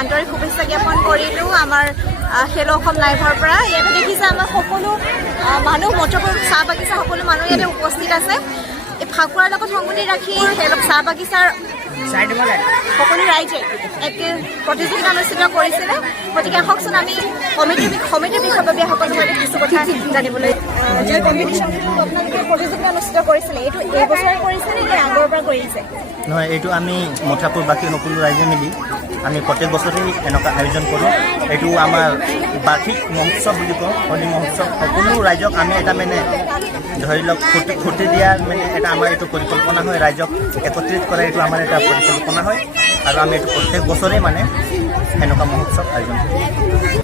আন্তৰিক শুভেচ্ছা জ্ঞাপন কৰিলোঁ আমাৰ খেল অসম লাইভৰ পৰা। ইয়াতে দেখিছে আমাৰ সকলো মানুহ মটৰপুৰ চাহ বাগিচা সকলো মানুহ ইয়াতে উপস্থিত আছে। এই ফাকুৱাৰ লগত সংগতি ৰাখি চাহ বাগিচাৰ সকলো ৰাইজে এক প্ৰতিযোগিতা অনুষ্ঠিত কৰিছিলে। গতিকে আহকচোন আমি সমিতিৰ বিষয়ববীয়াসকলৰ সৈতে কিছু কথা জানিবলৈ কম্পিটিশ্যনটো আপোনালোকে প্ৰতিযোগিতা অনুষ্ঠিত কৰিছিলে, এইটো এইবছৰে কৰিছে নে আগৰ পৰা কৰিছে? নহয়, এইটো আমি মথুৰাপুৰবাসী সকলো ৰাইজে মিলি আমি প্ৰত্যেক বছৰেই এনেকুৱা আয়োজন কৰোঁ। এইটো আমাৰ বাৰ্ষিক মহোৎসৱ বুলি কওঁ, হোলী মহোৎসৱ। সকলো ৰাইজক আমি এটা মানে ধৰি লওক ফূৰ্তি দিয়াৰ মানে এটা আমাৰ এইটো পৰিকল্পনা হয়, ৰাইজক একত্ৰিত কৰা এইটো আমাৰ এটা পৰিকল্পনা হয় আৰু আমি এইটো প্ৰত্যেক বছৰেই মানে এনেকুৱা মহোৎসৱ আয়োজন কৰোঁ।